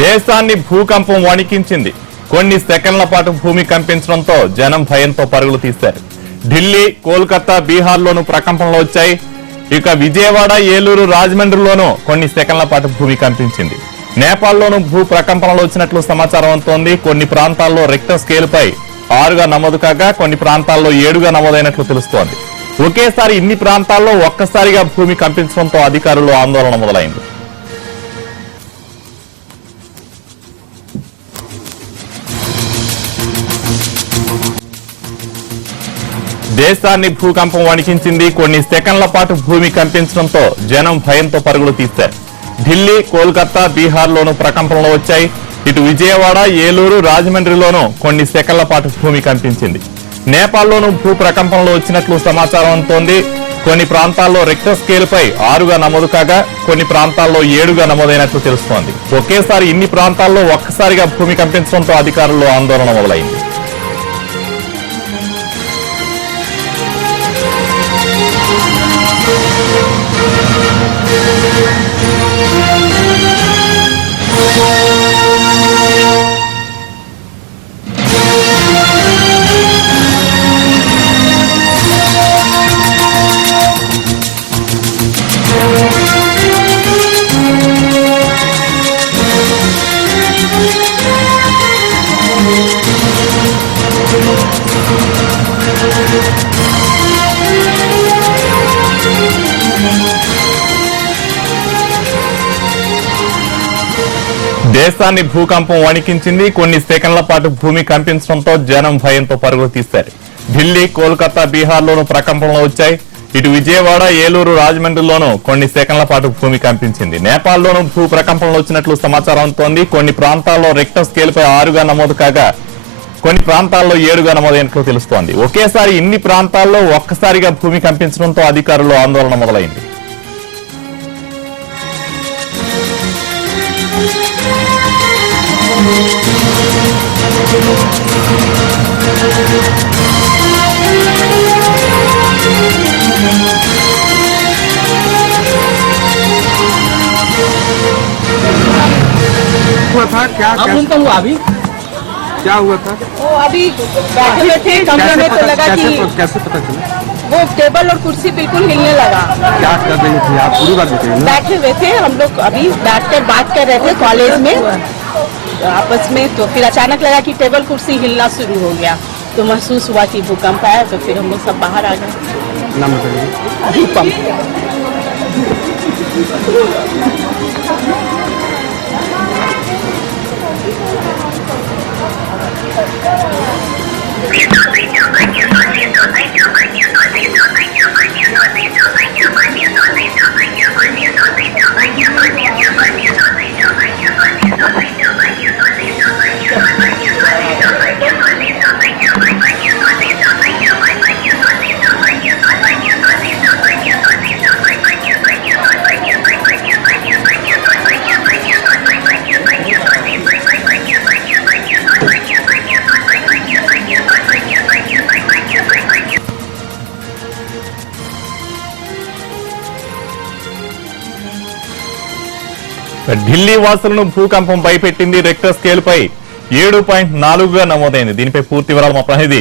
దేశాన్ని భూకంపం వణికించింది. కొన్ని సెకండ్ల పాటు భూమి కంపించడంతో జనం భయంతో పరుగులు తీశారు. ఢిల్లీ, కోల్కతా, బీహార్లోనూ ప్రకంపనలు వచ్చాయి. ఇక విజయవాడ, ఏలూరు, రాజమండ్రిలోనూ కొన్ని సెకండ్ల పాటు భూమి కంపించింది. నేపాల్లోనూ భూ ప్రకంపనలు వచ్చినట్లు సమాచారం అందుతోంది. కొన్ని ప్రాంతాల్లో రిక్టర్ స్కేలుపై 6గా నమోదు కాగా కొన్ని ప్రాంతాల్లో 7గా నమోదైనట్లు తెలుస్తోంది. ఒకేసారి ఇన్ని ప్రాంతాల్లో ఒక్కసారిగా భూమి కంపించడంతో అధికారులు ఆందోళన మొదలైంది. దేశాన్ని భూకంపం వణికించింది. కొన్ని సెకండ్ల పాటు భూమి కంపించడంతో జనం భయంతో పరుగులు తీశారు. ఢిల్లీ, కోల్కతా, బీహార్లోనూ ప్రకంపనలు వచ్చాయి. ఇటు విజయవాడ, ఏలూరు, రాజమండ్రిలోనూ కొన్ని సెకండ్ల పాటు భూమి కంపించింది. నేపాల్లోనూ భూ ప్రకంపనలు వచ్చినట్లు సమాచారం అందుతోంది. కొన్ని ప్రాంతాల్లో రిక్టర్ స్కేలుపై 6గా నమోదు కాగా కొన్ని ప్రాంతాల్లో 7గా నమోదైనట్లు తెలుస్తోంది. ఒకేసారి ఇన్ని ప్రాంతాల్లో ఒక్కసారిగా భూమి కంపించడంతో అధికారులు ఆందోళన మొదలైంది. దేశాన్ని భూకంపం వణికించింది. కొన్ని సెకండ్ల పాటు భూమి కంపించడంతో జనం భయంతో పరుగులు తీశారు. ఢిల్లీ, కోల్కతా, బీహార్లోనూ ప్రకంపనలు వచ్చాయి. ఇటు విజయవాడ, ఏలూరు, రాజమండ్రిలోనూ కొన్ని సెకండ్ల పాటు భూమి కంపించింది. నేపాల్లోనూ భూ ప్రకంపనలు వచ్చినట్లు సమాచారం అందుతోంది. కొన్ని ప్రాంతాల్లో రిక్టర్ స్కేలుపై 6గా నమోదు కాగా కొన్ని ప్రాంతాల్లో 7గా నమోదైనట్లు తెలుస్తోంది. ఒకేసారి ఇన్ని ప్రాంతాల్లో ఒక్కసారిగా భూమి కంపించడంతో అధికారులు ఆందోళన మొదలైంది. हुआ था क्या भूकंप हुआ अभी क्या हुआ था? वो अभी बैठे हुए थे कमरे में तो लगा कि कैसे पता चला? वो टेबल और कुर्सी बिल्कुल हिलने लगा। क्या कर रही थी आप? पूरी बात बताइए ना। बैठे हुए थे हम लोग, अभी बैठकर बात कर रहे थे कॉलेज में आपस में, तो फिर अचानक लगा कि टेबल कुर्सी हिलना शुरू हो गया, तो महसूस हुआ कि भूकंप आया, तो फिर हम लोग सब बाहर आ गए। नाम बताइए। भूकंप ఢిల్లీ వాసులను భూకంపం భయపెట్టింది. రిక్టర్ స్కేలుపై 7.4గా నమోదైంది. దీనిపై పూర్తి వివరాలు మా ప్రతినిధి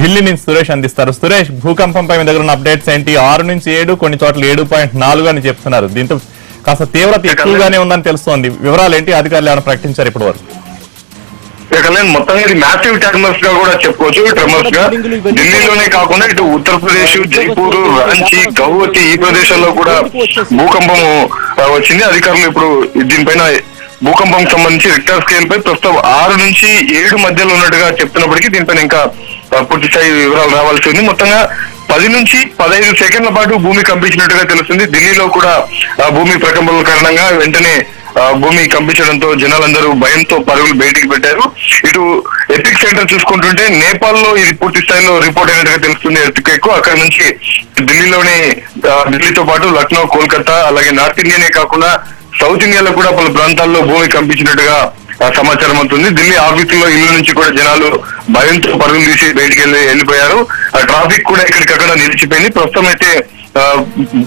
ఢిల్లీ నుంచి సురేష్ అందిస్తారు. సురేష్, భూకంపంపై మీ దగ్గర ఉన్న అప్డేట్స్ ఏంటి? 6 నుంచి 7, కొన్ని చోట్ల 7.4 అని చెప్తున్నారు. దీంతో కాస్త తీవ్రత ఎక్కువగానే ఉందని తెలుస్తోంది. వివరాలు ఏంటి? అధికారులు ఏమైనా ప్రకటించారు ఇప్పటి వరకు? మొత్తం ఇది మ్యాసివ్ టర్మర్స్ గా కూడా చెప్పుకోవచ్చు. ట్రెమర్స్ గా ఢిల్లీలోనే కాకుండా ఇటు ఉత్తరప్రదేశ్, జైపూర్, రాంచీ, గౌహతి ఈ ప్రదేశాల్లో కూడా భూకంపం వచ్చింది. అధికారులు ఇప్పుడు దీనిపైన భూకంపం సంబంధించి రిక్టర్ స్కేల్ పై ప్రస్తుతం 6 నుంచి 7 మధ్యలో ఉన్నట్టుగా చెప్తున్నప్పటికీ దీనిపైన ఇంకా పూర్తి స్థాయి వివరాలు రావాల్సి ఉంది. మొత్తంగా 10 నుంచి 15 సెకండ్ల పాటు భూమి కంపించినట్టుగా తెలుస్తుంది. ఢిల్లీలో కూడా భూమి ప్రకంపనల కారణంగా వెంటనే భూమి కంపించడంతో జనాలందరూ భయంతో పరుగులు బయటికి పెట్టారు. ఇటు ఎపిక్ సెంటర్ చూసుకుంటుంటే నేపాల్ లో ఇది పూర్తి స్థాయిలో రిపోర్ట్ అయినట్టుగా తెలుస్తుంది ఎర్త్క్వేక్. అక్కడ నుంచి ఢిల్లీతో పాటు లక్నో, కోల్కతా, అలాగే నార్త్ ఇండియానే కాకుండా సౌత్ ఇండియాలో కూడా పలు ప్రాంతాల్లో భూమి కంపించినట్టుగా సమాచారం అవుతుంది. ఢిల్లీ ఆఫీసుల్లో ఇళ్ల నుంచి కూడా జనాలు భయంతో పరుగులు తీసి బయటికి వెళ్ళిపోయారు. ట్రాఫిక్ కూడా ఎక్కడికక్కడ నిలిచిపోయింది. ప్రస్తుతం అయితే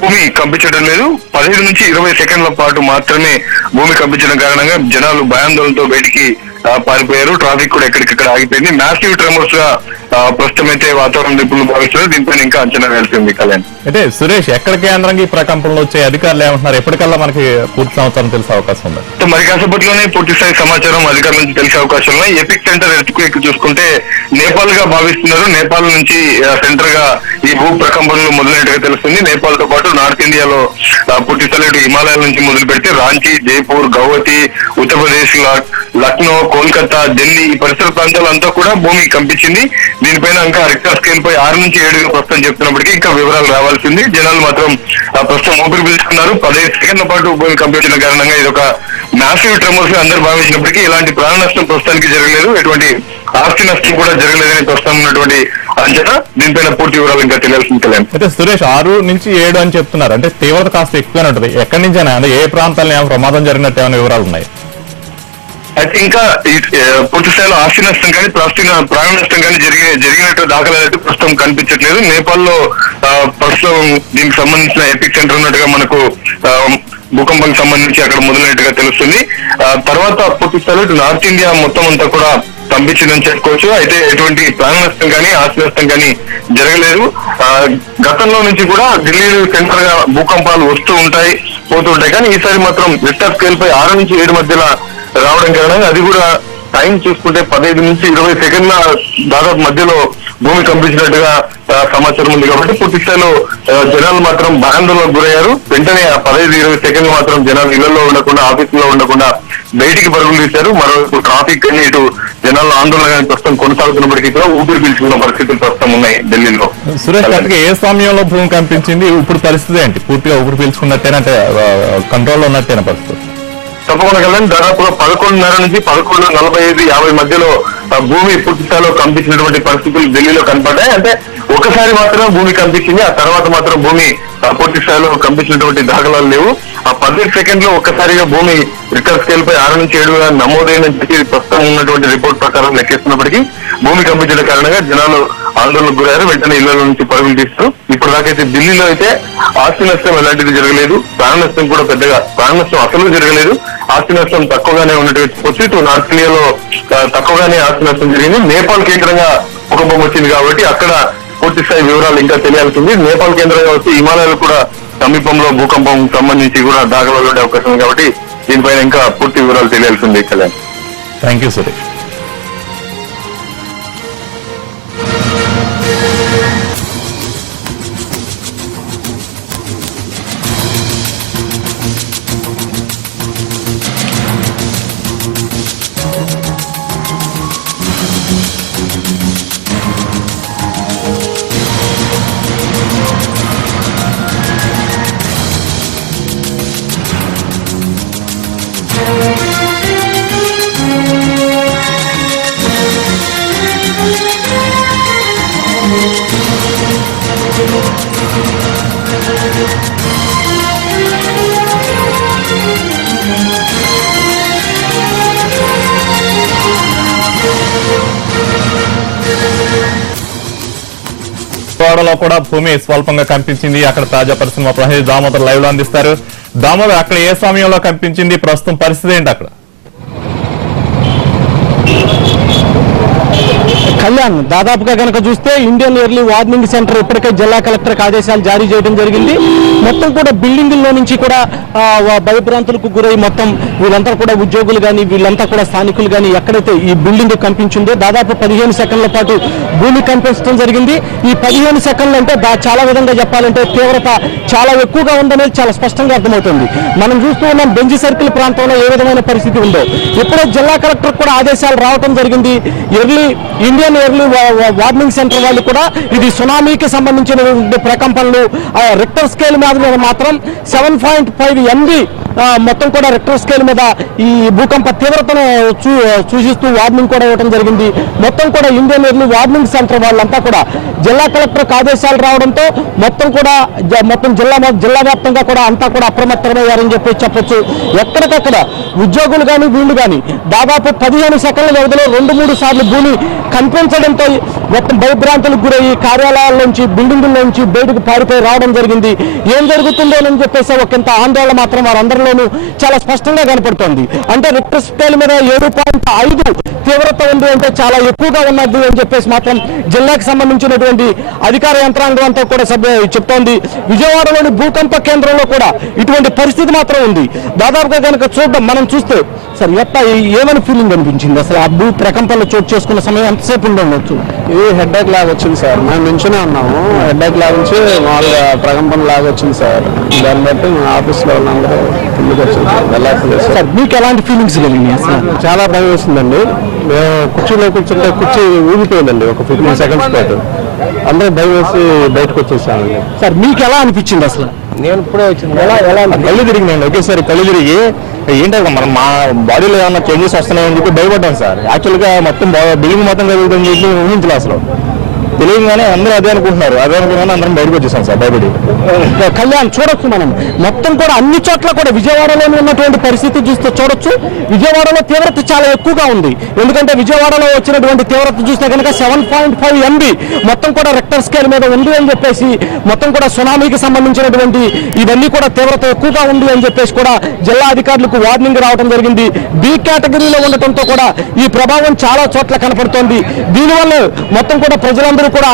భూమి కంపించడం లేదు. 15 నుంచి 20 సెకండ్ల పాటు మాత్రమే భూమి కంపించడం కారణంగా జనాలు భయాందోళనతో బయటికి పారిపోయారు. ట్రాఫిక్ కూడా ఎక్కడికక్కడ ఆగిపోయింది. మ్యాసివ్ ట్రెమర్స్ గా ప్రస్తుతం అయితే వాతావరణ నిపుణులు భావిస్తున్నారు. దీనిపైన ఇంకా అంచనా వేయాల్సింది. కళ్యాణ్, అయితే సురేష్, ఎక్కడ కేంద్రంగా ఈ ప్రకంపనలు వచ్చే అధికారులు ఏమంటున్నారు? ఎప్పటికల్లా మనకి పూర్తి సమాచారం తెలిసే అవకాశం ఉంది? మరి కాసేపట్లోనే పూర్తి స్థాయి సమాచారం అధికారుల నుంచి తెలిసే అవకాశం ఉన్నాయి. ఎపిక్ సెంటర్ ఎర్త్క్వేక్ చూసుకుంటే నేపాల్ గా భావిస్తున్నారు. నేపాల్ నుంచి సెంటర్ గా ఈ భూ ప్రకంపనలు మొదలైనట్టుగా తెలుస్తుంది. నేపాల్ తో పాటు నార్త్ ఇండియాలో పూర్తి స్థాయి హిమాలయాల నుంచి మొదలు పెడితే రాంచీ, జైపూర్, గౌహతి, ఉత్తరప్రదేశ్, లక్నో, కోల్కతా, ఢిల్లీ ఈ పరిసర ప్రాంతాలంతా కూడా భూమి కంపించింది. దీనిపైన ఇంకా రిక్టర్ స్కేల్ పై 6 నుంచి 7 ప్రస్తుతం చెప్తున్నప్పటికీ ఇంకా వివరాలు రావాల్సింది. జనాలు మాత్రం ప్రస్తుతం ఊపిరి పీల్చుకున్నారు. 15 సెకండ్ల పాటు భూమి కంపించిన కారణంగా ఇది ఒక మ్యాసివ్ ట్రెమర్స్ గా అందరూ భావించినప్పటికీ ఇలాంటి ప్రాణ నష్టం ప్రస్తుతానికి జరగలేదు. ఎటువంటి ఆస్తి నష్టం కూడా జరగలేదని ప్రస్తుతం ఉన్నటువంటి అంచనా. దీనిపైన పూర్తి వివరాలు ఇంకా తెలియాల్సింది. కళ్యాణ్, అయితే సురేష్, 6 నుంచి 7 అని చెప్తున్నారు, అంటే తీవ్రత కాస్త ఎక్కువనే ఉంటుంది. ఎక్కడి నుంచి అంటే ఏ ప్రాంతాల్లో ఏమైనా ప్రమాదం జరిగినట్టు ఏమైనా వివరాలు ఉన్నాయి? అయితే ఇంకా పూర్తి స్థాయిలో ఆస్తి నష్టం కానీ ప్రాణ నష్టం కానీ జరిగినట్టు దాఖలైనట్టు ప్రస్తుతం కనిపించట్లేదు. నేపాల్లో ప్రస్తుతం దీనికి సంబంధించిన ఎపిక్ సెంటర్ ఉన్నట్టుగా మనకు భూకంపానికి సంబంధించి అక్కడ మొదలైనట్టుగా తెలుస్తుంది. తర్వాత పూర్తి స్థాయిలో నార్త్ ఇండియా మొత్తం అంతా కూడా కంపించిందని చెప్పుకోవచ్చు. అయితే ఎటువంటి ప్రాణ నష్టం కానీ ఆస్తి నష్టం కానీ జరగలేదు. గతంలో నుంచి కూడా ఢిల్లీ సెంటర్ గా భూకంపాలు వస్తూ ఉంటాయి, పోతూ ఉంటాయి. కానీ ఈసారి మాత్రం రిక్టర్ స్కేల్ పై 6 నుంచి 7 మధ్యలో రావడం కారణంగా అది కూడా టైం చూసుకుంటే 15 నుంచి 20 సెకండ్ల దాదాపు మధ్యలో భూమి కంపించినట్టుగా సమాచారం ఉంది. కాబట్టి పూర్తి స్థాయిలో జనాలు మాత్రం భయాందోళనకు గురయ్యారు. వెంటనే 15-20 సెకండ్లు మాత్రం జనాలు ఇళ్లలో ఉండకుండా, ఆఫీసులో ఉండకుండా బయటికి పరుగులు తీశారు. మరోవైపు ట్రాఫిక్ అని ఇటు జనాల ఆందోళన కానీ ప్రస్తుతం కొనసాగుతున్నప్పటికీ కూడా ఊపిరి పీల్చుకున్న పరిస్థితులు ప్రస్తుతం ఉన్నాయి ఢిల్లీలో. సురేష్, కరెక్ట్గా ఏ సమయంలో భూమి కంపించింది? ఇప్పుడు పరిస్థితి ఏంటి? పూర్తిగా ఊపిరి పీల్చుకున్నట్టేనా, అంటే కంట్రోల్లో ఉన్నట్టేనా పరిస్థితి? తప్పకుండా కదండి. దాదాపుగా 11:30 నుంచి 11:45-50 మధ్యలో భూమి పూర్తి స్థాయిలో కంపించినటువంటి పరిస్థితులు ఢిల్లీలో కనపడ్డాయి. అంటే ఒకసారి మాత్రమే భూమి కంపించింది. ఆ తర్వాత మాత్రం భూమి పూర్తి స్థాయిలో కంపించినటువంటి దాఖలాలు లేవు. ఆ 15 సెకండ్లో ఒక్కసారిగా భూమి రిక్టర్ స్కేల్ పై 6 నుంచి 7 నమోదైనని చెప్పి ప్రస్తుతం ఉన్నటువంటి రిపోర్ట్ ప్రకారం లెక్కిస్తున్నప్పటికీ భూమి కంపించడం కారణంగా జనాలు ఆందోళనకు గురయ్యారు. వెంటనే ఇళ్ల నుంచి పరుగులు తీస్తారు. ఇప్పుడు దాకైతే ఢిల్లీలో అయితే ఆస్తి నష్టం ఎలాంటిది జరగలేదు. ప్రాణ నష్టం కూడా పెద్దగా ప్రాణ నష్టం అసలు జరగలేదు. ఆస్తి నష్టం తక్కువగానే ఉన్నట్టుగా చెప్పొచ్చు. ఇటు నార్త్ ఇండియాలో తక్కువగానే ఆస్తి నష్టం జరిగింది. నేపాల్ కేంద్రంగా భూకంపం వచ్చింది కాబట్టి అక్కడ పూర్తి స్థాయి వివరాలు ఇంకా తెలియాల్సింది. నేపాల్ కేంద్రంగా వచ్చి హిమాలయాలు కూడా సమీపంలో భూకంపం సంబంధించి కూడా దాఖలాలు ఉండే అవకాశం ఉంది. కాబట్టి దీనిపైన ఇంకా పూర్తి వివరాలు తెలియాల్సింది. Kalyan, thank you Suresh. విజయవాడలో కూడా భూమి స్వల్పంగా కనిపించింది. అక్కడ తాజా పరిస్థితి మా ప్రతినిధి దామోదర్ లైవ్ లో అందిస్తారు. దామోదర్, అక్కడ ఏ సమయంలో కనిపించింది? ప్రస్తుతం పరిస్థితి ఏంటి అక్కడ? కళ్యాణ్, దాదాపుగా కనుక చూస్తే ఇండియన్ ఎర్లీ వార్నింగ్ సెంటర్ ఇప్పటికే జిల్లా కలెక్టర్కి ఆదేశాలు జారీ చేయడం జరిగింది. మొత్తం కూడా బిల్డింగుల్లో నుంచి కూడా భయభ్రాంతులకు గురై మొత్తం వీళ్ళంతా కూడా ఉద్యోగులు కానీ వీళ్ళంతా కూడా స్థానికులు కానీ ఎక్కడైతే ఈ బిల్డింగ్ కంపించిందో దాదాపు 15 సెకండ్ల పాటు భూమి కంపించడం జరిగింది. ఈ 15 సెకండ్లు అంటే చాలా విధంగా చెప్పాలంటే తీవ్రత చాలా ఎక్కువగా ఉందనేది చాలా స్పష్టంగా అర్థమవుతుంది. మనం చూస్తూ ఉన్నాం బెంజి సర్కిల్ ప్రాంతంలో ఏ విధమైన పరిస్థితి ఉందో. ఇప్పుడే జిల్లా కలెక్టర్ కూడా ఆదేశాలు రావడం జరిగింది. ఇండియన్ ఎర్లీ వార్నింగ్ సెంటర్ వాళ్ళు కూడా ఇది సునామీకి సంబంధించిన ప్రకంపనలు రిక్టర్ స్కేల్ మీద మాత్రం 7.5 MB మొత్తం కూడా రిక్టర్ స్కేల్ మీద ఈ భూకంప తీవ్రతను సూచిస్తూ వార్నింగ్ కూడా ఇవ్వడం జరిగింది. మొత్తం కూడా ఇండియన్ ఎర్లీ వార్నింగ్ సెంటర్ వాళ్ళంతా కూడా జిల్లా కలెక్టర్కి ఆదేశాలు రావడంతో మొత్తం కూడా జిల్లా వ్యాప్తంగా కూడా అంతా కూడా అప్రమత్తమయ్యారని చెప్పొచ్చు. ఎక్కడికక్కడ ఉద్యోగులు కానీ వీళ్ళు కానీ దాదాపు 15 సెకండ్ల వ్యవధిలో 2-3 సార్లు భూమి కంపించడంతో మొత్తం భయభ్రాంతులకు గురయ్యి కార్యాలయాల నుంచి బిల్డింగుల నుంచి బయటకు పారిపోయి రావడం జరిగింది. ఏం జరుగుతుందోనని చెప్పేసి ఒకంత ఆందోళన మాత్రం వారందరిలోనూ చాలా స్పష్టంగా కనపడుతోంది. అంటే రిక్టర్ స్కేల్ మీద 7.5 తీవ్రత ఉంది అంటే చాలా ఎక్కువగా ఉన్నది అని చెప్పేసి మాత్రం జిల్లాకు సంబంధించినటువంటి అధికార యంత్రాంగం అంతా కూడా చెప్తోంది. విజయవాడలోని భూకంప కేంద్రంలో కూడా ఇటువంటి పరిస్థితి మాత్రం ఉంది. దాదాపుగా కనుక మనం చూస్తే సార్ ఏమని ఫీలింగ్ అనిపించింది అసలు ఆ భూ ప్రకంపనలో చోటు చేసుకున్న సమయం ఎంతసేపు ఉండవచ్చు? ఇది హెడ్ఏక్ లాగా వచ్చింది సార్. మేము నించునే ఉన్నాము. హెడ్ఏక్ లాగా నుంచి మామూలుగా ప్రకంపన లాగా వచ్చింది సార్. దాన్ని బట్టి మా ఆఫీస్లో వాళ్ళందరూ కిందకి వచ్చింది వెళ్ళాలి సార్. మీకు ఎలాంటి ఫీలింగ్స్ కలిగినాయి అసలు? చాలా భయం వేసిందండి. మేము కుర్చీలో కూర్చుంటే కుర్చీ ఊగిపోయిందండి ఒక 15 సెకండ్స్ పాటు. అందరూ భయం వేసి బయటకు వచ్చేసామండి. సార్ మీకు ఎలా అనిపించింది అసలు? నేను ఇప్పుడే వచ్చింది. ఎలా కళ్ళు తిరిగినాయండి. ఒకేసారి కళ్ళు తిరిగి ఏంటంటే మనం మా బాడీలో ఏమన్నా చేంజెస్ వస్తున్నాయని చెప్పి భయపడ్డాం సార్. యాక్చువల్గా మొత్తం బిల్డింగ్ మొత్తం కలుగుతుందని చెప్పి ఊహించలే అసలు. తెలియగానే అందరూ అదే అనుకుంటున్నారు. అదే అనుకున్నాను అందరం బయటకు వచ్చేసాం సార్ భయపడి. కళ్యాణ్ చూడొచ్చు మనం మొత్తం కూడా అన్ని చోట్ల కూడా విజయవాడలోనే ఉన్నటువంటి పరిస్థితి చూస్తే చూడొచ్చు. విజయవాడలో తీవ్రత చాలా ఎక్కువగా ఉంది. ఎందుకంటే విజయవాడలో వచ్చినటువంటి తీవ్రత చూస్తే కనుక 7.5 MB మొత్తం కూడా రెక్టర్ స్కేల్ మీద ఉంది అని చెప్పేసి మొత్తం కూడా సునామీకి సంబంధించినటువంటి ఇవన్నీ కూడా తీవ్రత ఎక్కువగా ఉంది అని చెప్పేసి కూడా జిల్లా అధికారులకు వార్నింగ్ రావడం జరిగింది. B కేటగిరీలో ఉండటంతో కూడా ఈ ప్రభావం చాలా చోట్ల కనపడుతోంది. దీనివల్ల మొత్తం కూడా ప్రజలందరూ కూడా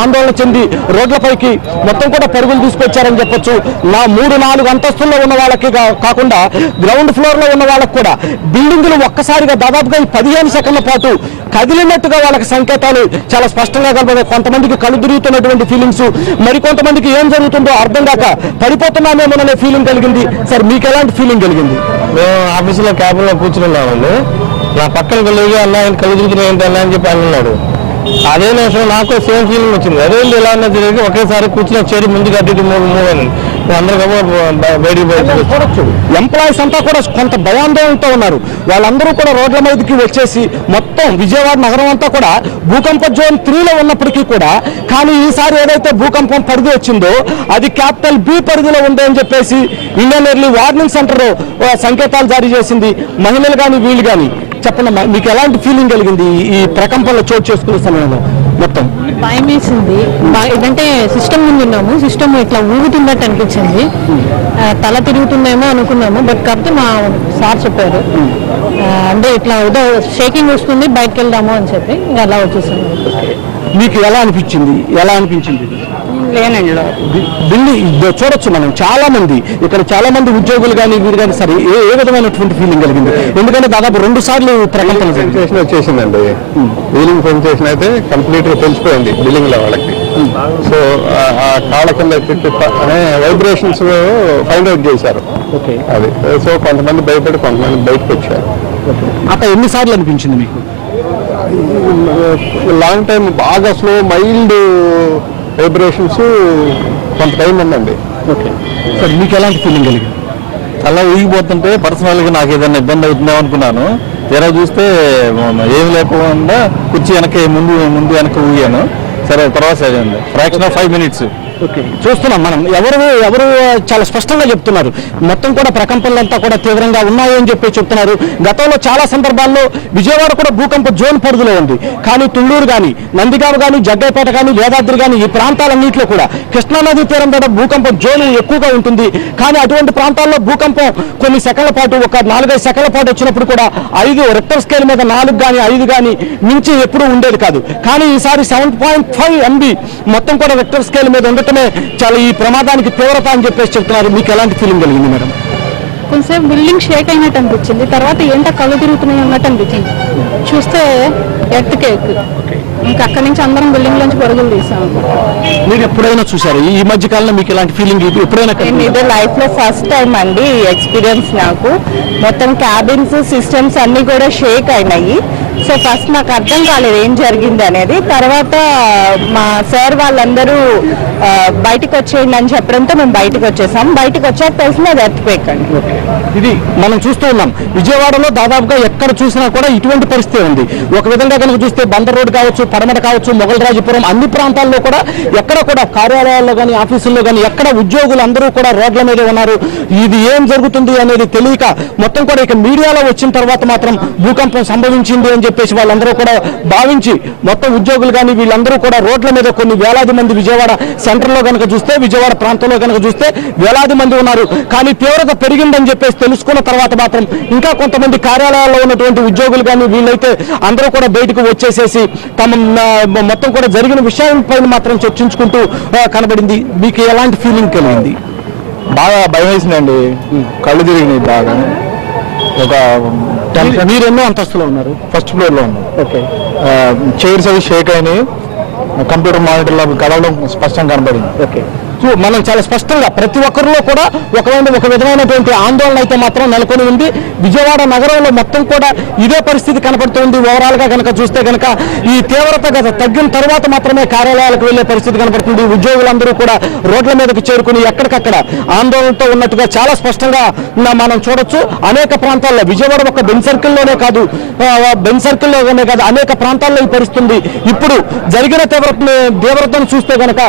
ఆందోళన చెంది రోడ్లపైకి మొత్తం కూడా పరుగులు తీసుకొచ్చారని చెప్పొచ్చు. 3-4 అంతస్తుల్లో ఉన్న వాళ్ళకి కాకుండా గ్రౌండ్ ఫ్లోర్ లో ఉన్న వాళ్ళకి కూడా బిల్డింగులు ఒక్కసారిగా దాదాపుగా 15 సెకండ్ల పాటు కదిలినట్టుగా వాళ్ళకి సంకేతాలు చాలా స్పష్టంగా కనబడతాయి. కొంతమందికి కళ్ళు తిరుగుతున్నటువంటి ఫీలింగ్స్, మరికొంతమందికి ఏం జరుగుతుందో అర్థం కాక పడిపోతున్నామేమోననే ఫీలింగ్ కలిగింది. సార్ మీకు ఎలాంటి ఫీలింగ్ కలిగింది? మేము ఆఫీసులో క్యాబిన్లో కూర్చున్నామండి. నా పక్కన కలిగి అన్న ఆయన కళ్ళు తిరుగుతున్నాయి ఏంటి అన్న అని చెప్పి అన్నాడు. అదే నిమిషం నాకు సేమ్ ఫీలింగ్ వచ్చింది. అదేంటి ఎలా అన్నా జరిగి ఒకేసారి కూర్చుని చేరి ముందుకు అడ్డు మూవ్ అని అందరికీ బయటికి చూడొచ్చు. ఎంప్లాయీస్ అంతా కూడా కొంత భయాందోళనతో ఉన్నారు. వాళ్ళందరూ కూడా రోడ్ల మీదకి వచ్చేసి మొత్తం విజయవాడ నగరం అంతా కూడా భూకంప జోన్ 3లో ఉన్నప్పటికీ కూడా కానీ ఈసారి ఏదైతే భూకంపం పరిధి వచ్చిందో అది క్యాపిటల్ B పరిధిలో ఉంది అని చెప్పేసి ఇండియన్ ఎర్లీ వార్నింగ్ సెంటర్ సంకేతాలు జారీ చేసింది. మహిళలు కానీ వీళ్ళు కానీ చెప్పండి మీకు ఎలాంటి ఫీలింగ్ కలిగింది ఈ ప్రకంపనలో చోటు చేసుకునే సమయంలో? మొత్తం భయం వేసింది. ఏంటంటే సిస్టమ్ ముందు ఉన్నాము, సిస్టమ్ ఇట్లా ఊగుతున్నట్టు అనిపించింది. తల తిరుగుతుందేమో అనుకున్నాము. బట్ కాకపోతే మా సార్ చెప్పారు అంటే ఇట్లా ఏదో షేకింగ్ వస్తుంది బయటకు వెళ్దాము అని చెప్పి అలా వచ్చేసాము. మీకు ఎలా అనిపించింది? లేనండి చూడొచ్చు మనం చాలా మంది ఇక్కడ చాలా మంది ఉద్యోగులు కానీ వీరు కానీ సరే ఏ విధమైనటువంటి ఫీలింగ్ కలిగింది? ఎందుకంటే దాదాపు 2 సార్లు ప్రకంపన వచ్చేసిందండి. వీలింగ్ సెన్సేషన్ అయితే కంప్లీట్ గా తెలిసిపోయింది బిల్డింగ్ లో వాళ్ళకి. సో ఆ కాళ్ళ కింద అనే వైబ్రేషన్స్ ఫైండ్ అవుట్ చేశారు. అది సో కొంతమంది భయపడి కొంతమంది బయటకు వచ్చారు. అక్కడ ఎన్నిసార్లు అనిపించింది మీకు? లాంగ్ టైం బాగా స్లో మైల్డ్ వైబ్రేషన్స్ కొంత టైం ఉందండి. ఓకే సార్ మీకు ఎలాంటి ఫీలింగ్ కలిగింది? అలా ఊగిపోతుంటే పర్సనల్గా నాకు ఏదైనా ఇబ్బంది అవుతుందేమో అనుకున్నాను. తీరా చూస్తే ఏమి లేకుండా కుర్చీ ముందు వెనక ఊగాను. సరే తర్వాత ఫ్రాక్షన్ ఆఫ్ 5 minutes. ఓకే చూస్తున్నాం మనం ఎవరు చాలా స్పష్టంగా చెప్తున్నారు. మొత్తం కూడా ప్రకంపనలంతా కూడా తీవ్రంగా ఉన్నాయి అని చెప్పి చెప్తున్నారు. గతంలో చాలా సందర్భాల్లో విజయవాడ కూడా భూకంప జోన్ పరిధిలో ఉంది. కానీ తుళ్ళూరు కానీ నందిగామ కానీ జగ్గైపేట కానీ వేదాద్రి కానీ ఈ ప్రాంతాలన్నింటిలో కూడా కృష్ణానది తీరం దగ్గర భూకంప జోన్ ఎక్కువగా ఉంటుంది. కానీ అటువంటి ప్రాంతాల్లో భూకంపం కొన్ని సెకండ్ల పాటు ఒక 4-5 సెకండ్ల పాటు వచ్చినప్పుడు కూడా 5 రెక్టర్ స్కేల్ మీద 4 కానీ 5 కానీ మించి ఎప్పుడూ ఉండేది కాదు. కానీ ఈసారి 7.5 MB మొత్తం కూడా రెక్టర్ స్కేల్ మీద ఉండటమే చాలా ఈ ప్రమాదానికి తీవ్రత అని చెప్పేసి చెప్తున్నారు. మీకు ఎలాంటి ఫీలింగ్ కలిగింది మేడం? కొంచెంసేపు బిల్డింగ్ షేక్ అయినట్టు అనిపించింది. తర్వాత ఏంటో కళ్ళు తిరుగుతున్నాయి అన్నట్టు అనిపించింది. చూస్తే ఎర్త్ కేక్. ఇంకా అక్కడి నుంచి అందరం బిల్డింగ్ నుంచి పరుగులు తీసాము. మీరు ఎప్పుడైనా చూసారు ఈ మధ్య కాలంలో మీకు ఎలాంటి ఫీలింగ్ ఎప్పుడైనా? ఇదే లైఫ్ లో ఫస్ట్ టైం అండి ఎక్స్పీరియన్స్ నాకు. మొత్తం క్యాబిన్స్ సిస్టమ్స్ అన్ని కూడా షేక్ అయినాయి. సో ఫస్ట్ నాకు అర్థం కాలేదు ఏం జరిగింది అనేది. తర్వాత మా సార్ వాళ్ళందరూ బయటకు వచ్చేయండి అని చెప్పడంతో మేము బయటకు వచ్చేసాం. బయటకు వచ్చాక తెలిసిన అది ఎర్త్క్వేక్ అండి. ఇది మనం చూస్తూ ఉన్నాం. విజయవాడలో దాదాపుగా ఎక్కడ చూసినా కూడా ఇటువంటి పరిస్థితి ఉంది. ఒక విధంగా కనుక చూస్తే బందర్ రోడ్ కావచ్చు, పడమట కావచ్చు, మొగల్రాజపురం అన్ని ప్రాంతాల్లో కూడా ఎక్కడ కూడా కార్యాలయాల్లో కానీ ఆఫీసుల్లో కానీ ఎక్కడ ఉద్యోగులు అందరూ కూడా రోడ్ల మీదే ఉన్నారు. ఇది ఏం జరుగుతుంది అనేది తెలియక మొత్తం కూడా ఇక మీడియాలో వచ్చిన తర్వాత మాత్రం భూకంపం సంభవించింది అని అని చెప్పేసి వాళ్ళందరూ కూడా భావించి మొత్తం ఉద్యోగులు కానీ వీళ్ళందరూ కూడా రోడ్ల మీద కొన్ని వేలాది మంది విజయవాడ సెంటర్లో కనుక చూస్తే, విజయవాడ ప్రాంతంలో కనుక చూస్తే వేలాది మంది ఉన్నారు. కానీ తీవ్రత పెరిగిందని చెప్పేసి తెలుసుకున్న తర్వాత మాత్రం ఇంకా కొంతమంది కార్యాలయాల్లో ఉన్నటువంటి ఉద్యోగులు కానీ వీళ్ళైతే అందరూ కూడా బయటకు వచ్చేసేసి తమ మొత్తం కూడా జరిగిన విషయం పైన మాత్రం చర్చించుకుంటూ కనబడింది. మీకు ఎలాంటి ఫీలింగ్ కలిగింది? బాగా భయం వేసిందండి, కళ్ళు తిరిగినాయి బాగా. మీరు ఎన్నో అంతస్తులో ఉన్నారు? ఫస్ట్ ఫ్లోర్ లో ఉన్నాం. ఓకే. చైర్స్ అవి షేక్ అయినాయి, కంప్యూటర్ మానిటర్లో కదలడం స్పష్టంగా కనబడింది. ఓకే. మనం చాలా స్పష్టంగా ప్రతి ఒక్కరిలో కూడా ఒక విధమైనటువంటి ఆందోళన అయితే మాత్రం నెలకొని ఉంది. విజయవాడ నగరంలో మొత్తం కూడా ఇదే పరిస్థితి కనపడుతుంది. ఓవరాల్ గా కనుక చూస్తే కనుక ఈ తీవ్రత తగ్గిన తర్వాత మాత్రమే కార్యాలయాలకు వెళ్లే పరిస్థితి కనపడుతుంది. ఉద్యోగులందరూ కూడా రోడ్ల మీదకి చేరుకుని ఎక్కడికక్కడ ఆందోళనతో ఉన్నట్టుగా చాలా స్పష్టంగా మనం చూడొచ్చు. అనేక ప్రాంతాల్లో విజయవాడ ఒక బెంజ్ సర్కిల్లోనే కాదు, అనేక ప్రాంతాల్లో ఈ పరిస్థితి. ఇప్పుడు జరిగిన తీవ్రతను చూస్తే కనుక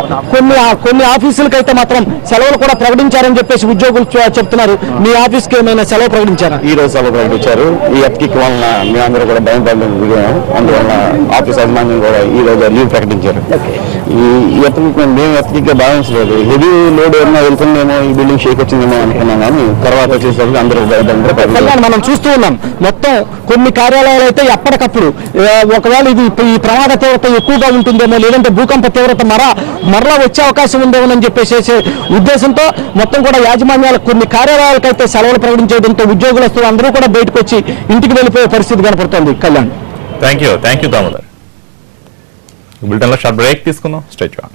కొన్ని ఆఫీసులకైతే మాత్రం సెలవులు కూడా ప్రకటించారని చెప్పేసి ఉద్యోగులు చెప్తున్నారు. మీ ఆఫీస్కి ఏమైనా సెలవు ప్రకటించారా? ఈ రోజు సెలవు ప్రకటించారు. ఈ ఎఫ్టీకి వలన మేమందరూ కూడా భయపడలేదు, అందువల్ల ఆఫీస్ యాజమాన్యం కూడా ఈ రోజు లీవ్ ప్రకటించారు. ఈ ఎఫ్టీకి మేము ఎఫ్టీకి భావించలేదు. హెవీ లోడ్ ఏమైనా వెళ్తుందేమో, ఈ బిల్డింగ్ షేక్ వచ్చిందేమో అనుకున్నాం. కానీ తర్వాత వచ్చేసరికి అందరూ భయపడ్డారు. మనం చూస్తూ ఉన్నాం మొత్తం కొన్ని కార్యాలయాలు అయితే ఎప్పటికప్పుడు ఒకవేళ ఈ ప్రమాద తీవ్రత ఎక్కువగా ఉంటుందేమో, లేదంటే భూకంప తీవ్రత మరలా వచ్చే అవకాశం ఉందేమోనని చెప్పేసి ఉద్దేశంతో మొత్తం కూడా యాజమాన్యాలు కొన్ని కార్యాలయాలకైతే సెలవులు ప్రకటించడంతో ఉద్యోగులు అందరూ కూడా బయటకు వచ్చి ఇంటికి వెళ్ళిపోయే పరిస్థితి కనపడుతోంది. Kalyan, thank you Damodar. బులెటిన్లో షార్ట్ బ్రేక్ తీసుకుందాం. Stretch on.